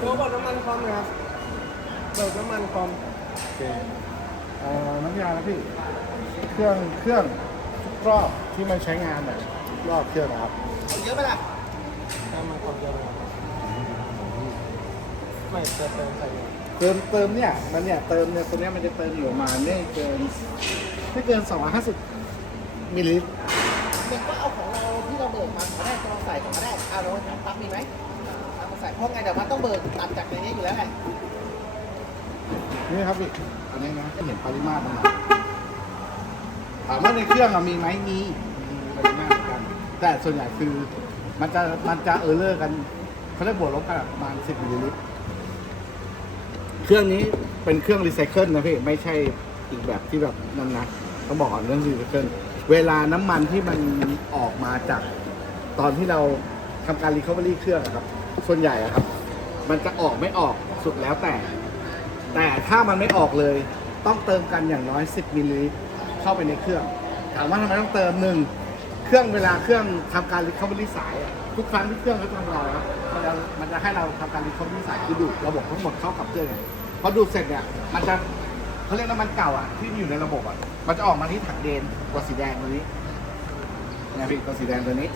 โน้บอกน้ำมันคอมนะครับเบิกน้ำมันคอมโอเคเอ่อน้ำยานะพี่ เครื่อง เครื่องทุกรอบที่มันใช้งานแบบรอบเครื่องนะครับเยอะไปละน้ำมันคอมเยอะไปละไม่เติมเติมใส่เลยเติมเติมเนี่ย มันเนี่ย เติมเนี่ยตัวเนี้ยมันจะเติมอยู่ประมาณไม่เกินไม่เกิน 250มิลลิลิตรมันก็เอาของเราที่เราเบิกมาก็ได้จะลองใส่ก่อนก็ได้เอาเราถามปั๊บมีไหม เพราะไงเดี๋ยวมันต้องเบิกตัดจากในนี้อยู่แล้วไงนี่ครับพี่อันนี้นะเห็นปริมาตรมันนะถามว่าในเครื่องอะมีไหมมีมีปริมาตรเหมือนกัน แต่ส่วนใหญ่คือมันจะมันจะเออเลอร์กันเขาเรียกบวกลบกันประมาณ10มิลลิลิตรเครื่องนี้เป็นเครื่องรีไซเคิลนะพี่ไม่ใช่อีกแบบที่แบบนั่นนะต้องบอกก่อนเรื่องรีไซเคิลเวลาน้ำมันที่มันออกมาจากตอนที่เราทำการรีคอเวอรี่เครื่องอะครับ ส่วนใหญ่อะครับ มันจะออกไม่ออกสุดแล้วแต่ แต่ถ้ามันไม่ออกเลย ต้องเติมกันอย่างน้อย 10มิลลิลิตรเข้าไปในเครื่องถามว่าทำไมต้องเติมหนึ่งเครื่องเวลาเครื่องทำการรีคอเวอรี่สายอะทุกครั้งที่เครื่องเขาทำงาครับมันจะมันจะให้เราทำการรีคอเวอรี่สายคือดูดระบบทั้งหมดเข้ากับเครื่องไงพอดูดเสร็จเนี่ยมันจะเขาเรียกน้ำมันเก่าอะที่อยู่ในระบบอะมันจะออกมาที่ถังเดนตัวสีแดงตัวนี้เนี่ยพี่ตัวสีแดงตัวนี้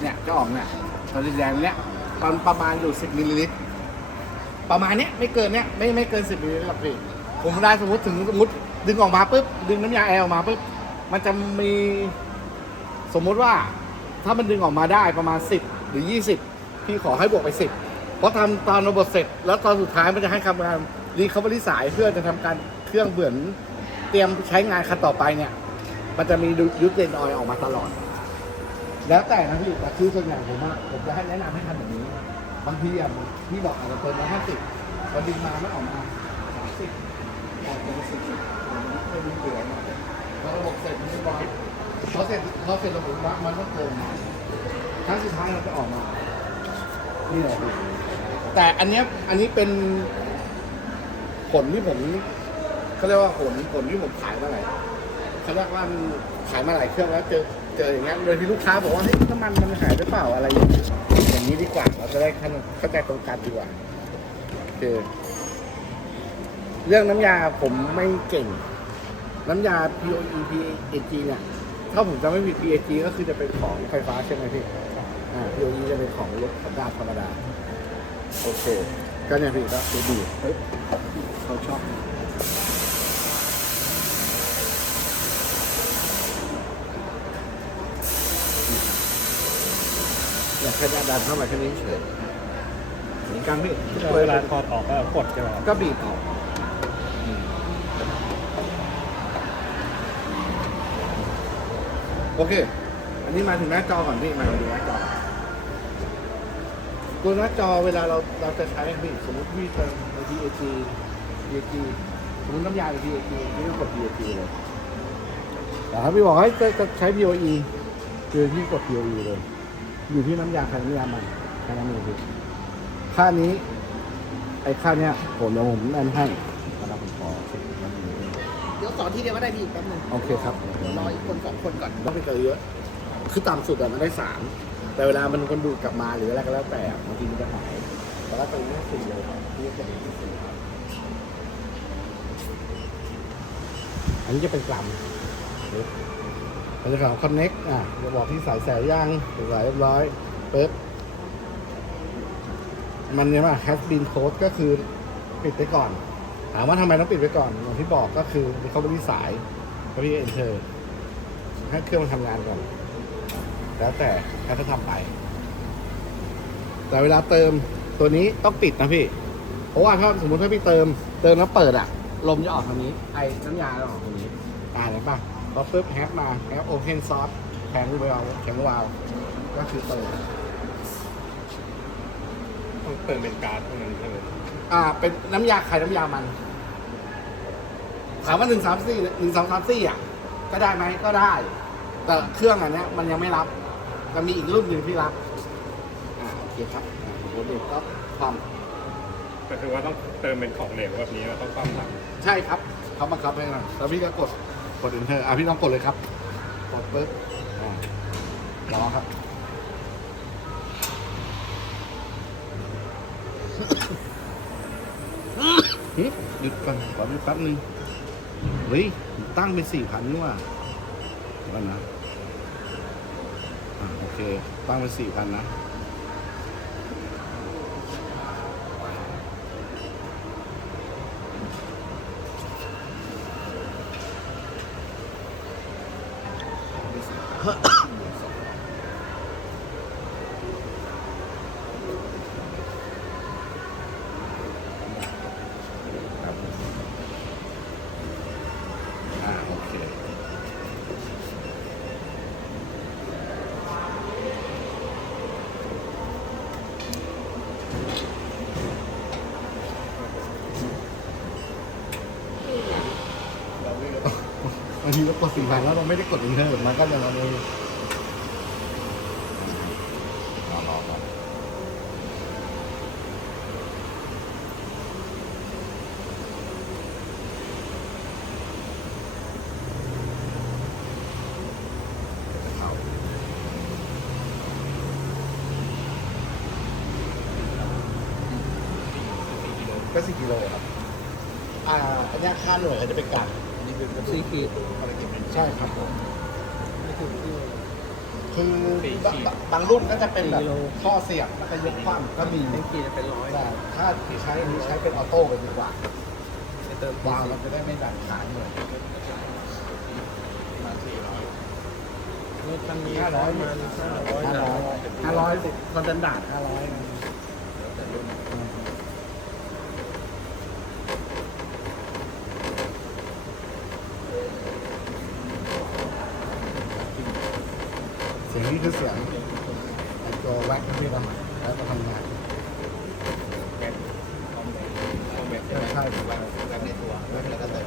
เนี่ยจะออกเนี่ยตัวสีแดงเนี่ย ตอนประมาณอยู่ 10มิลลิลิตรประมาณเนี้ยไม่เกินเนี้ยไม่ไม่เกินสิบมิลลิลิตรหรอกพี่ผมได้สมมติถึงสมมติดึงออกมาปุ๊บดึงน้ำยาแอลออกมาปุ๊บมันจะมีสมมุติว่าถ้ามันดึงออกมาได้ประมาณ 10 หรือ 20 พี่ขอให้บวกไป 10 เพราะทำตอนระบบเสร็จ แล้วตอนสุดท้ายมันจะให้ทำการรีคอเวอรี่สายเพื่อจะทำการเครื่องเบือนเตรียมใช้งานคันต่อไปเนี่ย มันจะมียุทธเดนออยออกมาตลอด แล้วแต่นะพี่แต่คือส่วนใหญ่ผมอะผมจะให้แนะนำให้ทำแบบนี้ บางทีอะพี่บอกอาจจะเติมมาห้าสิบพอดึงมาไม่ออกมาสามสิบออกเป็นสี่สิบเพิ่มเหลือหน่อยพอระบบเสร็จมันบร้อยพอเสร็จพอเสร็จระบบวัดมันก็เติมมาครั้งสุดท้ายเราจะออกมานี่แหละแต่อันเนี้ยอันนี้เป็นผลที่ผมเขาเรียกว่าผลผลที่ผมขายมาหลายเขาเรียกว่าขายมาหลายเครื่องแล้วเจอเจออย่างเงี้ยโดยที่ลูกค้าบอกว่าเฮ้ยน้ำมันมันหายหรือเปล่าอะไรอย่างเงี้ย นี้ดีกว่า เราจะได้เข้าใจตรงกันดีกว่าโอเรื่องน้ำยาผมไม่เก่ง น้ำยา POE PAG เนี่ย ถ้าผมจำไม่ผิด PAG ก็คือจะเป็นของไฟฟ้าใช่ไหมพี่ อ่า POE จะเป็นของรถธรรมดาธรรมดา โอเค ก็เนี่ยพี่ก็ดูดีเขาชอบ อยาก แค่ดันเข้ามาแค่นี้เฉยเหมือนกันพี่เวลาถอดออกก็กดใช่ไหมครับก็บีบออกอืมโอเค อันนี้มาถึงหน้าจอก่อนพี่ มาดูหน้าจอตัวหน้าจอเวลาเราเราจะใช้พี่สมมติพี่เติมใน DAG DAG สมมติน้ำยาใน DAG พี่ต้องกด DAG เลยแต่ถ้าพี่บอกให้จะจะใช้ POE คือพี่กด POE เลย อยู่ที่น้ำยาใครน้ำยามันแค่นั้นเองพี่ค่านี้ ไอ้ค่าเนี้ยผมเดี๋ยวผมแอนให้นะครับผมขอเช็คแป๊บนึงเดี๋ยวสอนทีเดียวก็ได้พี่แป๊บนึงโอเคครับ เดี๋ยวรออีกคนสองคนก่อนต้องไปเจอเยอะ คือต่ำสุดอะมันได้สามแต่เวลามันคนดูดกลับมาหรืออะไรก็แล้วแต่บางทีมันจะหายแต่ว่าตัวนี้สี่เลยครับนี่จะเป็นที่สี่อันนี้จะเป็นกลัมันจะขอคอนเน็กอะจะบอกที่สายแสย่างสายเรียบร้อยเป๊บมันเนี่ยว่า has been closed ก็คือปิดไปก่อน ถามว่าทำไมต้องปิดไปก่อนอย่างที่บอกก็คือเขาไม่ได้สายเขาไม่ได้ enter ให้เครื่องมันทำงานก่อน แล้วแต่ถ้าจะทำไป แต่เวลาเติมตัวนี้ต้องปิดนะพี่ เพราะว่าถ้าสมมติถ้าพี่เติม เติมแล้วเปิดอะลมจะออกทางนี้ ไอ้น้ำยาจะออกทางนี้อ่าเห็นปะ พอปึ๊บแฮปมาแล้วโอเพนซอสแข็งวาลแข็งวาลก็คือเติมต้องเติมเป็นการ์ดเท่านั้นใช่ไหมอ่า เป็นน้ำยาไข่น้ำยามันถามว่าหนึ่งสามสี่หนึ่งสองสามสี่อะ ก็ได้ไหมก็ได้ แต่เครื่องอันเนี้ยมันยังไม่รับจะมีอีกรุ่นหนึ่งที่รับ อ่าโอเคครับอ่าโมเดลก็ความก็คือว่าต้องเติมเป็นของเหลวแบบนี้เราต้องความหลังใช่ครับเขาบังคับให้เราแล้วพี่ก็กด กดเอนเตอร์อะพี่น้องกดเลยครับ กดปึ๊บรอครับ หยุดก่อนขอหยุดแป๊บนึงเฮ้ย ตั้งไปสี่พันนี่ว่าเดี๋นะ อ่าโอเค ตั้งไปสี่พันนะ ทีเรากดสี่พันแล้วเราไม่ได้กดอินเทอร์มันก็จะเราเลยรอรอรอเข้าก็สี่กิโลครับ อ่า อันนี้ค่าหน่วยเขาจะเป็นการนี่คือ สี่ขีดใช่ครับผมไม่ถึงที่คือสี่ขีดบางบางรุ่นก็จะเป็นแบบสี่โลข้อเสียบแล้วก็ยกคว่ำก็มีเป็นขีดจะเป็นร้อยแต่ถ้าใช้อันนี้ใช้เป็นออโต้กันดีกว่าจะเติมวาล์วเราจะได้ไม่ดันขายเลยรถคันนี้ห้าร้อยประมาณห้าร้อยห้าร้อยห้าร้อยคอนเทนดาร์ดห้าร้อยเสียงนี้คือเสียงไอ้ตัวแว็กซ์ที่เราแล้วก็ทำงาน ใช่ใช่แว็กแว็กในตัวแล้วก็เติม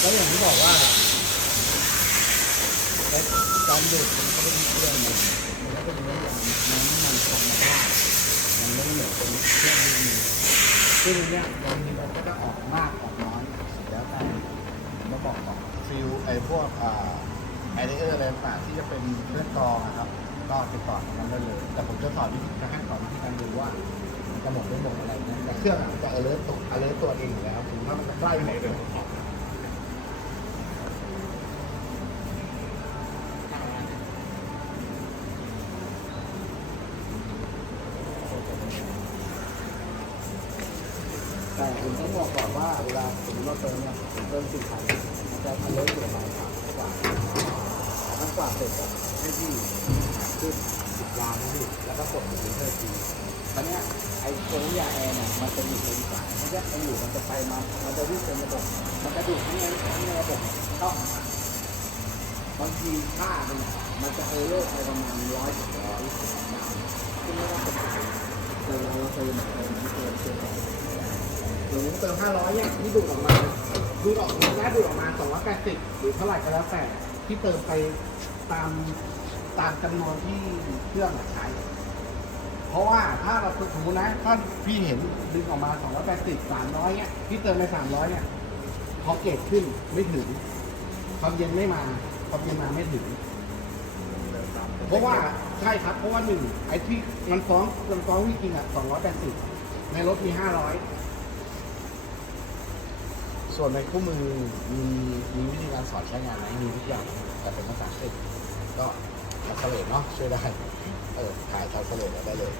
แล้วอย่างที่บอกว่าการดูดมันก็เป็นเครื่องมันก็เป็นเรื่องอย่างน้ำมันธรรมชาติมันไม่ได้เหมือนเป็นเครื่องที่มีซึ่งเนี่ย เครื่องอะมันจะ alert ตัว alert ตัวเองอยู่แล้วถึงถ้ามันจะใกล้ไหนเดี๋ยวผมบอกแต่ผมต้องบอกก่อนว่าเวลาสมมติเราเติมเนี่ยผมเติมสี่พันมันจะ alert ตัวประมาณสามกว่าถ้ากว่าเสร็จอะให้พี่ขึ้นสิบล้านนะพี่แล้วก็กดเป็นเทอร์ที ตอนนี้ไอ้ตัวยาแอร์เนี่ยมันจะอยู่ในสายมันจะมันอยู่มันจะไปมา มันจะวิ่งเป็นระบบ มันจะดูดทั้งในทั้งในระบบเข้าหาบางทีค่าเนี่ยมันจะเออเลอร์ไปประมาณร้อยถึงร้อยสิบสามซึ่งไม่ต้องเป็นไรเติมเราเติมเติมเติมเติมหรือเติมห้าร้อยเนี่ยที่ดูดออกมาดูดออกมาได้ดูดออกมาสองร้อยแปดสิบหรือเท่าไหร่ก็แล้วแต่ที่เติมไปตามตามจำนวนที่เครื่องใช้ เพราะว่าถ้าเราสมมตินะถ้าพี่เห็นดึงออกมา280 300เนี่ยพี่เติมไป300เนี่ยพอเกรดขึ้นไม่ถึงความเย็นไม่มาความเย็นมาไม่ถึง เพราะว่าใช่ครับ เพราะว่าหนึ่งไอ้ที่มันฟ้องมันฟ้องจริงอะ280 ในรถมี 500 ส่วนในคู่มือมีมีวิธีการสอนใช้งานไหมมีทุกอย่างแต่เป็นภาษาอังกฤษก็ทัสเลตเนาะช่วยได้ เออถ่ายทัสเลตได้เลย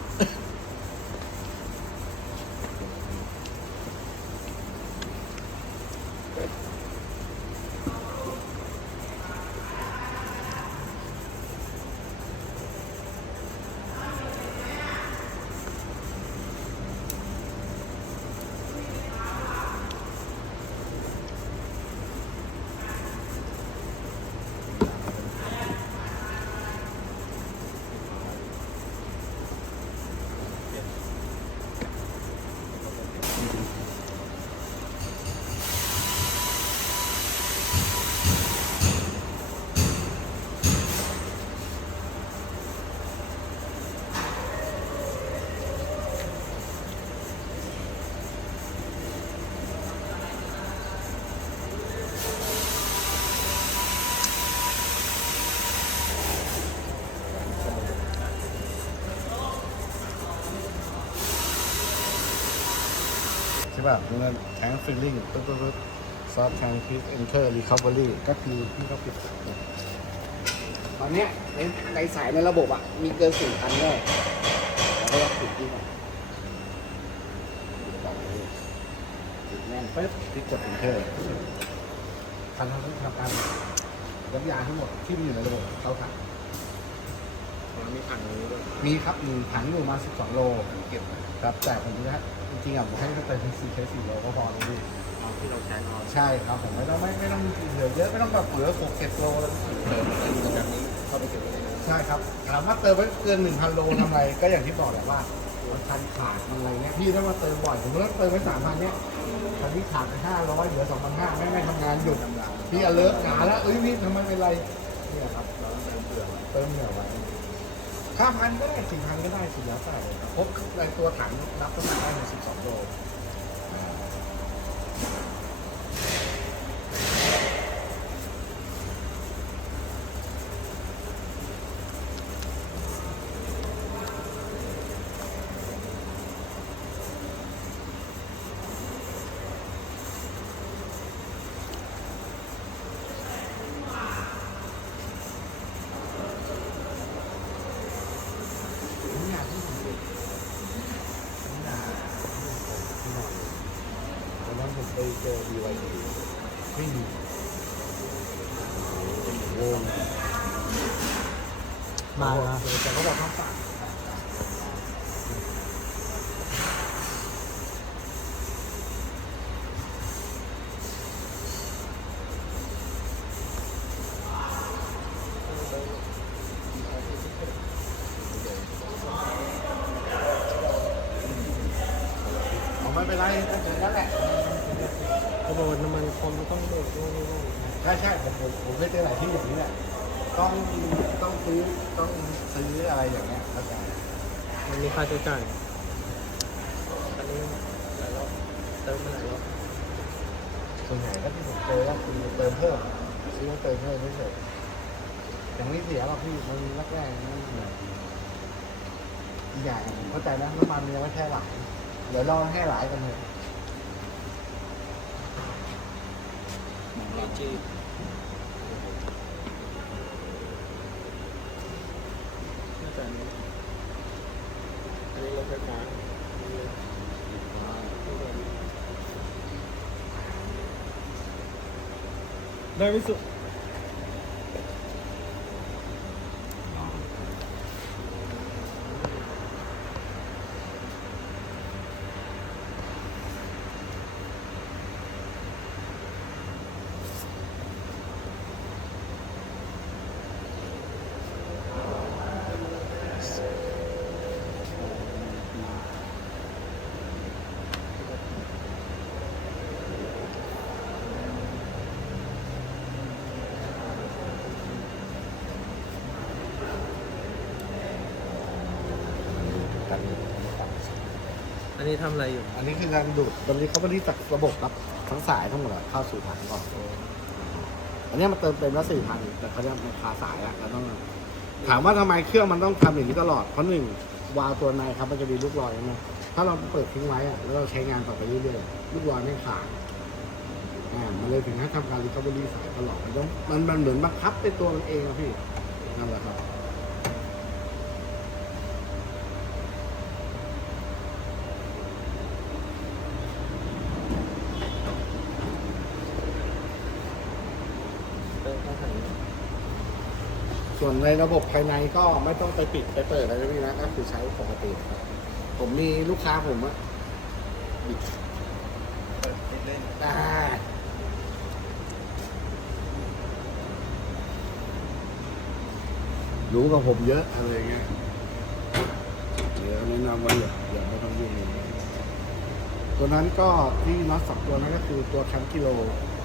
ป่ะมันแทงฟิลลิ่งปึ๊บปึ๊บปึ๊บซอฟแทงคิสเอนเตอร์รีคอเวอรี่ก็คือพี่ก็ปิดตอนเนี้ยในในสายในระบบอะ มีเกินสี่พันแน่เราก็ปิดที่ก่อนปิดแน่นปึ๊บพี่กดเอนเตอร์คันทำทำการน้ำยาทั้งหมดที่มีอยู่ในระบบเขาถังมีถังนี้ด้วยมีครับมีถังอยู่มา 12 โลเก็บ ครับแต่ผมนะจริงๆอะผมให้ตั้งแต่ที่สี่ใช้สี่โลก็พอแล้วพี่เอาที่เราใช้เอาใช่ครับผมไม่ต้องไม่ไม่ต้องเหลือเยอะไม่ต้องแบบเหลือหกเจ็ดโลแล้วเติมเติมแบบนี้เข้าไปเก็บไว้ในนั้นใช่ครับถามว่าเติมไปเกินหนึ่งพันโลทำไมก็อย่างที่บอกแหละว่ามันคันขาดมันอะไรเงี้ยพี่ถ้ามาเติมบ่อยผมต้องเติมไปสามพันเนี้ยคันที่ขาดไปห้าร้อยเหลือสองพันห้าไม่ไม่ทำงานหยุดพี่อเลิร์หาแล้วเอ้ยพี่ทำไมเป็นไรเนี่ยครับเราต้องเติมเปลือกเติมเหนือไว้ ห้าพันก็ได้สี่พันก็ได้สี่แล้วแต่ครบพบในตัวถังรับน้ำหนักได้ในสิบสองโลอ่า ผมอยากให้ผมดูผมอยากให้ผม ดูวันนั้นผมไปเจอ BYD ไม่มีโอ้โหมาแล้วแต่เขาบอกเขาฝาก เอาไม่เป็นไรถ้าเกิดนั่นแหละ เขาบอกว่าน้ำมันคอมต้องเบิกด้วยนี่ ใช่ใช่ผมผมผมเคยเจอหลายที่อย่างนี้แหละ ต้องต้องซื้อต้องซื้ออะไรอย่างเงี้ยเข้าใจ มันมีค่าใช้จ่ายอันนี้หลายรอบเติมมาหลายรอบ ส่วนใหญ่ก็ที่ผมเจอก็คือเติมเพิ่มซื้อมาเติมเพิ่มไม่เฉยอย่างนี้เสียหรอกพี่มันแรกๆนั่นเหนื่อยอีกอย่างผมเข้าใจนะน้ำมันมันยังไม่แค่หลายเดี๋ยวรอให้หลายกันเถอะเอจีน่าจะอันนี้อันนี้รถไฟฟ้า ไนนี้ทำอะไรอยู่ อันนี้คือการดูดตอนนี้เขาไม่ได้จากระบบครับทั้งสายทั้งหมดอะเข้าสู่ถังก่อน อันนี้มันเติมเต็มแล้วสี่พันแต่เขาจะมาคาสายอะเราต้อง ถามว่าทำไมเครื่องมันต้องทำอย่างนี้ตลอด เพราะหนึ่งวาล์วตัวในครับมันจะมีลูกรอยใช่ไหมถ้าเราเปิดทิ้งไว้อะแล้วเราใช้งานต่อไปเรื่อยๆลูกรอยไม่ขาดอ่ามันเลยถึงให้ทำการรีคาบอรี่สายตลอดมันต้องมันมันเหมือนบังคับเป็นตัวมันเองอะพี่นั่นแหละครับ เติมเข้าถัง ส่ วนในระบบภายในก็ไม่ต้องไปปิดไปเปิดอะไรนะพี่นะก็คือใช้ปกติครับ ผมมีลูกค้าผมอะบิดเปิดเล่นได้รู้กับผมเยอะอะไรเงี้ยเดี๋ยวแนะนำว่าอย่าอย่าไม่ต้องยุ่งเลยตัวนั้นก็ที่น็อตสองตัวนั้นก็คือตัวคันกิโล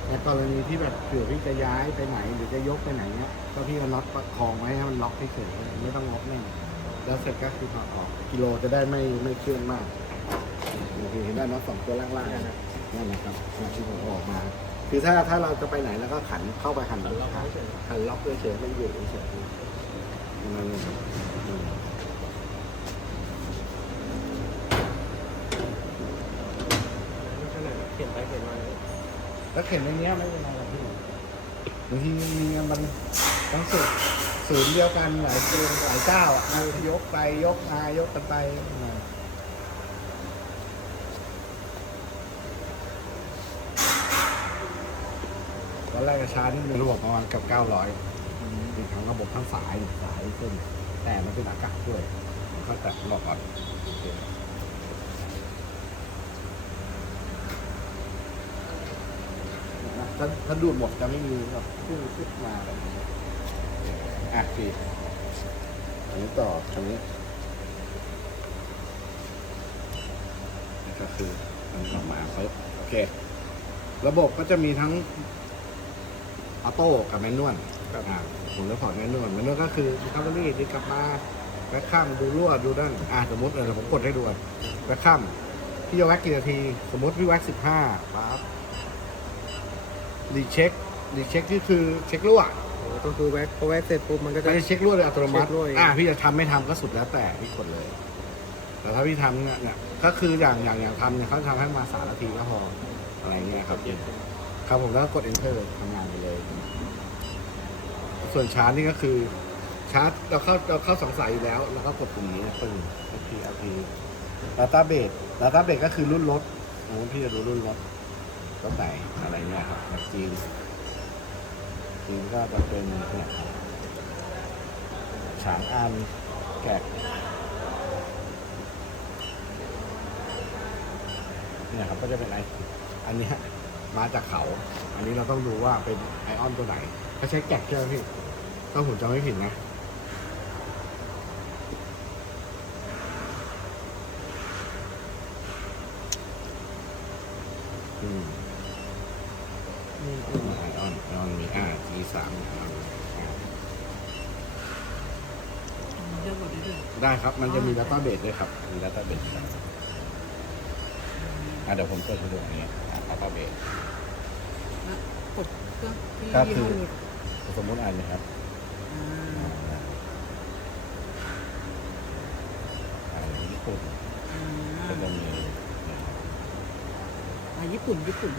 ในกรณีที่แบบเผื่อพี่จะย้ายไปไหนหรือจะยกไปไหนเนี้ยก็พี่เอาน็อตประคองไว้ให้มันล็อกเฉยๆไม่ต้องล็อกแน่นแล้วเสร็จก็คือถอดออกกิโลจะได้ไม่ไม่เคลื่อนมากโอเคเห็นได้น็อตสองตัวล่างๆนะนั่นแหละครับที่ผมเอาออกมา คือถ้าถ้าเราจะไปไหนแล้วก็ขันเข้าไปหันๆเราไม่เฉยหันล็อกเฉยๆมันอยู่เฉยๆนั่นเองครับอืม นไปเข็นมา แล้วเข็นในนี้ไม่เป็นไรหรอกพี่บางทีมีมันต้องสุดศูนย์เดียวกันหลายตัวหลายเจ้าอะเอายกไปยกมายกกันไปตอนแรกกระชานี่มีระบบประมาณเกับ900มีทั้งระบบทั้งสายสายเส้นแต่มันเป็นอากาศด้วย ก็จะหลอกก่อนโอเค นะถ้าถ้าดูดหมดจะไม่มีแบบพุ่งขึ้นมาอะไรอย่างเงี้ยอะพี่อันนี้ต่อคันนี้นี่ก็คือมันออกมาปึ๊บโอเค ระบบก็จะมีทั้งออโต้กับแมนนวลครับ อ่าผมจะพอร์ตแมนนวลแมนนวลก็คือคัมเบอรี่ดีกลับมาแบ็คข้ามดูรั่วดูนั่นอ่าสมมติเออผมกดให้ดูอะแบ็คข้ามพี่จะแว็กกี่นาที สมมติพี่แว็กสิบห้าปั๊บ รีเช็ครีเช็คที่คือเช็ครั่วโอ้ก็คือแว็กพอแว็กเสร็จปุ๊บมันก็จะจะเช็ครั่วโดยอัตโนมัติเช็ครั่วเอง อ่าพี่จะทำไม่ทำก็สุดแล้วแต่พี่กดเลย แต่ถ้าพี่ทำเนี่ยเนี่ยก็คืออย่างอย่างอย่างทำเนี่ยเขาทำให้มาสามนาทีก็พออะไรเงี้ยครับครับผมแล้วก็กด enter ทำงานไปเลย ส่วนชาร์จนี่ก็คือ ชาร์จเราเข้าเราเข้าสองสายอยู่แล้ว แล้วก็กดปุ่มนี้ปึ้ง FP LP database database ก็คือรุ่นรถโอ้พี่จะดูรุ่นรถ รถไหนอะไรเงี้ยครับจีนจีนก็จะเป็นเนี่ยครับฉางอันแกะเนี่ยครับก็จะเป็นไออันนี้มาจากเขา อันนี้เราต้องดูว่าเป็นไอออนตัวไหนถ้าใช้แกะใช่ไหมพี่ถ้าผมจำไม่ผิดนะอือืม ไอออนไอออนมีอ่า G สามอ่าเลือกกดได้ด้วยได้ครับ มันจะมี database ด้วยครับ มี database ครับอ่าเดี๋ยวผมเปิดให้ดูอันนี้อ่า database แล้วกดก็ที่ก็ยี่คือ ห้อรถสมมุติอ่านนะครับอ่าอ่าญี่ปุ่นอ่าก็จะมีอ่าญี่ปุ่นญี่ปุ่น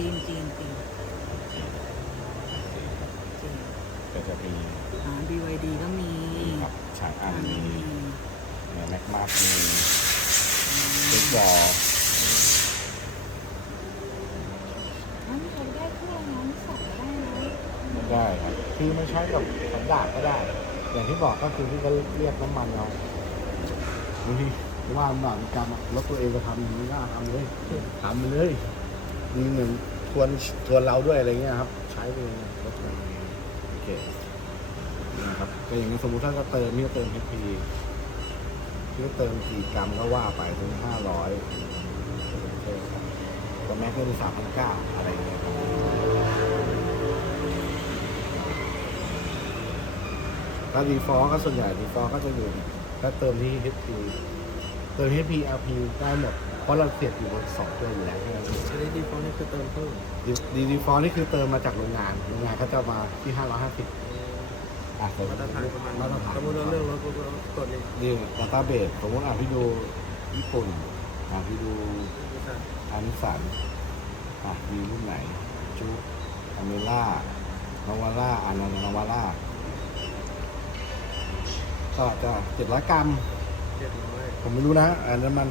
จีนจีนจีนจีนก็จะมีอ่า BYD ก็มีครับฉางอันอ่ามีเนี่ยแม็กมาร์มีเล็กบอลอันนี้เขาได้เครื่องน้ำใสได้ไหมได้ครับคือมันใช้กับสันดาบก็ได้ อย่างที่บอกก็คือที่ก็เรียกน้ำมันเราบางทีว่ามันบาปกรรมอะรถตัวเองก็ทำอย่างนี้ก็ทำเลยทำไปเลย มีเหมือนทวนทวนเราด้วยอะไรเงี้ยครับ ใช้ไปเลยรถเราโอเคนะครับก็อย่างนี้สมมติถ้าจะเติมนี่ก็เติม HP ที่เติมกี่กรัมก็ว่าไปถึงห้าร้อยตัวแม็กก็เป็นสามพันเก้าอะไรอย่างเงี้ยครับถ้าดีฟอก็ส่วนใหญ่ดีฟอก็จะอยู่ถ้าเติมที่ HP เติม HP LP ได้หมดเพราะเราเสียบอยู่บนสองตัวอยู่แล้ว แค่นั้นเองอันนี้ดีฟอลนี่คือเติมเพิ่มดีดีฟอนี่คือเติมมาจากโรงงาน โรงงานเขาจะมาที่550อะเติมมาตรฐานประมาณมาตรฐานสมมติเราเลือกรถปุ๊บเรากดนี่นี่ดัตต้าเบสสมมติอะพี่ดูญี่ปุ่นอะพี่ดูอานิสันอะมีรุ่นไหนจูอเมล่านาวาร่าอานันนาวาร่าก็จะเจ็ดร้อยกรัม เจ็ดร้อยผมไม่รู้นะอันนั้นมัน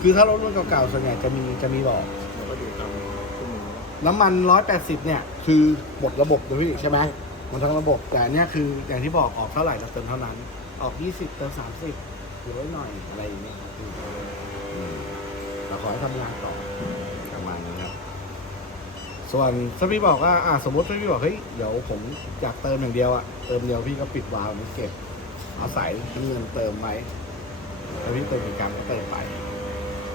คือถ้ารถรุ่นเก่าๆส่วนใหญ่จะมีจะมีบอก แล้วก็อยู่ตามคุณหมู น้ำมันร้อยแปดสิบเนี่ย คือหมดระบบเลยพี่ใช่ไหมมันทั้งระบบ แต่อันเนี้ยคืออย่างที่บอกออกเท่าไหร่เราเติมเท่านั้น ออกยี่สิบเติมสามสิบหรือไว้หน่อยอะไรอย่างเงี้ยครับคืออืมเราขอให้ทำงานต่อประมาณนี้ครับ ส่วนถ้าพี่บอกว่าอ่าสมมติถ้าพี่บอกเฮ้ยเดี๋ยวผมอยากเติมอย่างเดียวอะเติมเดียวพี่ก็ปิดวาล์วนี้เก็บเอาใส่น้ำเงินเติมไว้แล้วพี่เติมกี่กรัมก็เติมไป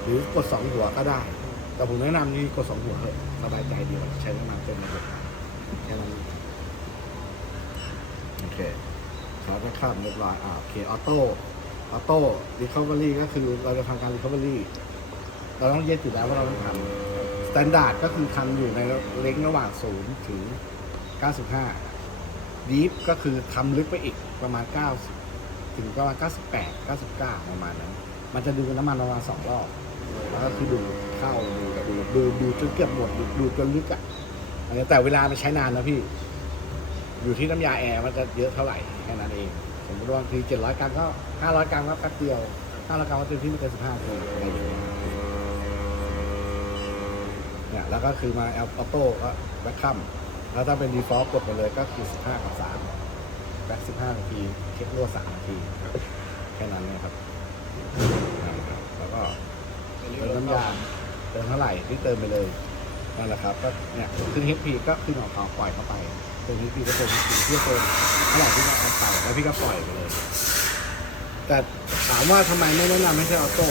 หรือกดสองหัวก็ได้ แต่ผมแนะนำนี่กดสองหัวเถอะสบายใจดีกว่าใช้น้ำมันเต็มระบบแค่นั้นโอเคชาร์จข้ามเรียบร้อยอ่าโอเคออโต้ออโต้รีคอเวอรี่ก็คือเราจะทำการรีคอเวอรี่เราต้องเย็ดอยู่แล้วว่าเราต้องทำสแตนดาร์ดก็คือทำอยู่ในเล็กระหว่างศูนย์ถึง 95ดีฟก็คือทำลึกไปอีกประมาณ 90 ถึงประมาณ 98 99 ประมาณนั้น มันจะดูน้ำมันประมาณสองรอบแล้วก็คือดูเข้าดูดดูดดูจนเกือบหมดดูดูจนลึกอะอันนี้แต่เวลามันใช้นานนะพี่ อยู่ที่น้ำยาแอร์มันจะเยอะเท่าไหร่แค่นั้นเองสมมติว่าทีเจ็ดร้อยกรัมก็ห้าร้อยกรัมก็แป๊บเดียวห้าร้อยกรัมก็เต็มที่ไม่เกินสิบห้าทีอะไรอย่างเงี้ยเนี่ยแล้วก็คือมาแอลออโต้ก็แบ็คคัมแล้วถ้าเป็นดีฟอลต์กดไปเลยก็คือสิบห้ากับสามแบ็คสิบห้านาทีเช็ครั่วสามนาทีแค่นั้นเลยครับ แล้วก็เติมน้ำยา เติมเท่าไหร่ที่เติมไปเลยนั่นแหละครับก็เนี่ยขึ้น HP ก็ขึ้นของเขาปล่อยเข้าไปเติม HP ก็เติม HP เพื่อเติมเท่าไหร่ที่เราเอาใส่แล้วพี่ก็ปล่อยไปเลย แต่ถามว่าทำไมไม่แนะนำให้ใช้ออโต้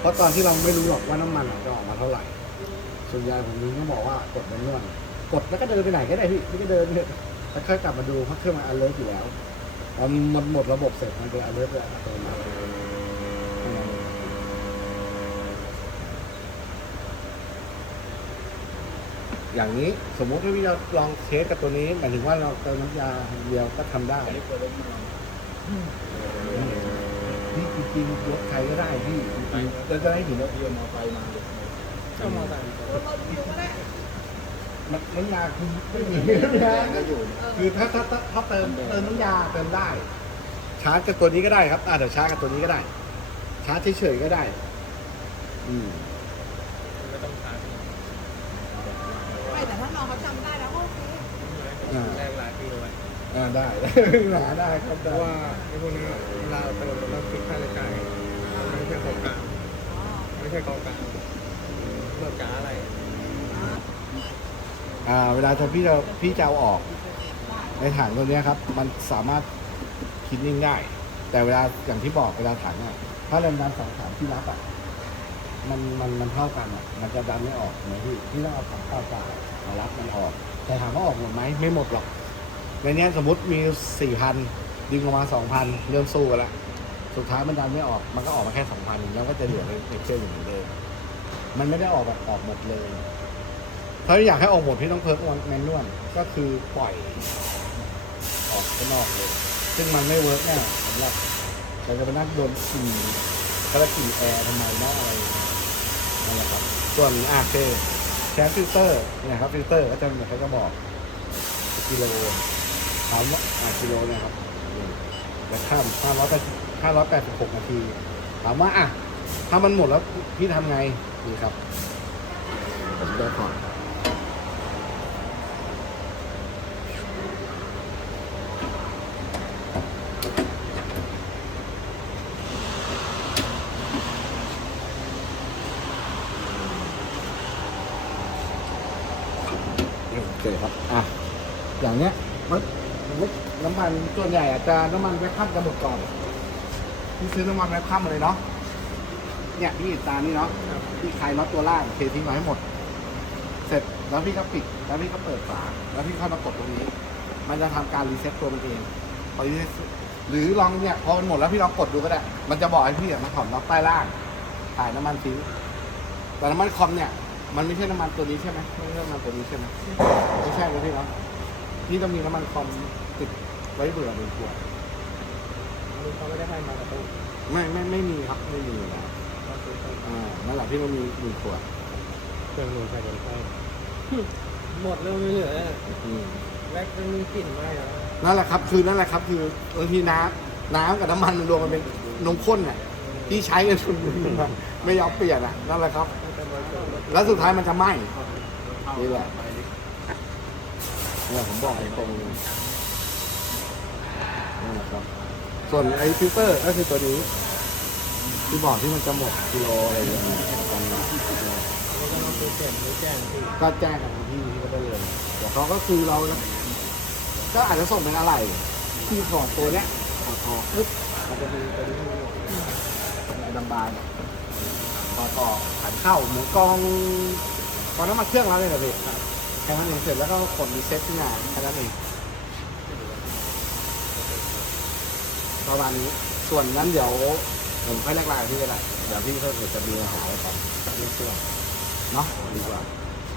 เพราะตอนที่เราไม่รู้หรอกว่าน้ำมันจะออกมาเท่าไหร่ ส่วนใหญ่ผมนึงก็บอกว่ากดมันนวลกดแล้วก็เดินไปไหนก็ได้พี่ไม่ก็เดินเนี่ยแล้วค่อยกลับมาดูเพราะเครื่องมัน alert อยู่แล้วพอมันหมดระบบเสร็จมันจะ alert เลยอัตโนมัติ อย่างนี้สมมุติว่าพี่เราลองเทสกับตัวนี้หมายถึงว่าเราเติมน้ำยาเดียวก็ทำได้พี่จริงๆรถใครก็ได้พี่จริงๆจะจะได้เห็นรถก็มอไซค์มันน้ำยาคือไม่มีน้ำยาคือถ้าถ้าถ้าถ้าเติมเติมน้ำยาเติมได้ ชาร์จกับตัวนี้ก็ได้ครับอาจจะชาร์จกับตัวนี้ก็ได้ ชาร์จเฉยๆก็ได้ อืมไม่ต้องทาน ไม่แต่ถ้าน้องเขาจำได้แล้วก็โอเค แรกหลายปีไว้ อ่าได้ หาได้ครับเพได้ราะว่าไอ้พวกนี้เวลาเราเติมเราต้องคิดค่าใช้จ่ายมันไม่ใช่กองกลางไม่ใช่กองกลางเมื่อกาอะไรอ่าเวลาจะพี่จะพี่จะเอาออก ในถังตัวเนี้ยครับ มันสามารถคิดนิ่งได้ แต่เวลาอย่างที่บอกเวลาถังอะถ้าแรงดันสองถังที่รับอะมันมันมันเท่ากันอะมันจะดันไม่ออกเหมือนที่ที่ต้องเอาถังเปล่าๆมารับมันออก แต่ถามว่าออกหมดไหมไม่หมดหรอก ในเนี้ยสมมติมีสี่พันดึงออกมาสองพันเริ่มสู้กันละสุดท้ายมันดันไม่ออกมันก็ออกมาแค่สองพันแล้วก็จะเหลือในเครื่องอย่างเดิมมันไม่ได้ออกแบบออกหมดเลยถ้าอยากให้ออกหมดพี่ต้องเพิร์กแมนนวลก็คือปล่อย ออกข้างนอกเลย ซึ่งมันไม่เวิร์กแน่สำหรับเราจะไปนั่งโดนขี่ภารกิจแอร์ทำไมเนาะอะไรอย่างเงี้ยนั่นแหละครับส่วนอาเคแชร์ฟิลเตอร์เนี่ยครับฟิลเตอร์ก็จะเขาจะบอกกิโล สามว่าอากิโลเนี่ยครับแล้วข้ามห้าร้อยแปดห้าร้อยแปดสิบหกนาที ถามว่าอะถ้ามันหมดแล้วพี่ทำไงนี่ครับผมได้ก่อน โอเคครับ อะ อย่างเนี้ยมันน้ำมัน ส่วนใหญ่อาจจะน้ำมันแวคคัมจะหมดก่อนพี่ซื้อน้ำมันแวคคัมมาเลยเนาะเนี่ยพี่ตานี่เนาะพี่คลายน็อตตัวล่างเททิ้งไว้ให้หมด เสร็จแล้วพี่ก็ปิด แล้วพี่ก็เปิดฝา แล้วพี่เข้ามากดตรงนี้ มันจะทำการรีเซ็ตตัวมันเองพอรีเซ็ตหรือลองเนี่ยพอมันหมดแล้วพี่ลองกดดูก็ได้ มันจะบอกให้พี่อะมาถอดน็อตใต้ล่างถ่ายน้ำมันทิ้งแต่น้ำมันคอมเนี่ยมันไม่ใช่น้ำมันตัวนี้ใช่ไหมไม่ใช่น้ำมันตัวนี้ใช่ไหมไม่ใช่เลยพี่เนาะพี่ต้องมีน้ำมันคอมติด ไว้เบื่อหนึ่งขวดอันนี้เขาไม่ได้ให้มากระตุ้นไม่ไม่ไม่มีครับไม่มีอยู่แล้วก็คือต้องอ่านั่นแหละพี่ต้องมีหนึ่งขวดเครื่องมือใครเป็นใครหมดเรื่องไม่เหลือแล้วอืมแม็กมันมีกลิ่นไหมแล้วนั่นแหละครับ คือนั่นแหละครับ คือบางทีน้ำน้ำกับน้ำมันมันรวมมันเป็นนมข้นเนี่ยที่ใช้กันจนไม่ยอมเปลี่ยนอะนั่นแหละครับเป็นรอยเกิดรถแล้วสุดท้ายมันจะไหม้นี่แหละเนี่ยผมบอกตรงๆ นี่แหละครับ ส่วนไอ้ฟิลเตอร์ก็คือตัวนี้ที่บอกที่มันจะหมดกิโลอะไรอย่างเงี้ยตอนนี้ก็ต้องซื้อเก็บหรือแจ้งก็แจ้งกับพี่ที่เขาได้เลยเดี๋ยวเขาก็คือเรา ก็อาจจะส่งเป็นอะไรที่ถอดตัวเนี้ยถอดออกปึ๊บมันจะมีตัวนี้ไอ้ดำบานถอดออขันเข้าเหมือนกองกองน้ำมันเครื่องเราเลยเหรอพี่แค่นั้นเองเสร็จแล้วก็กดรีเซ็ตขึ้นมาแค่นั้นเอง ประมาณนี้ ส่วนนั้นเดี๋ยวผมค่อยแลกไลน์กับพี่ก็ได้เดี๋ยวพี่เขาเกิดจะมีปัญหาอะไรกันเรื่องเสื้อเนาะดีกว่า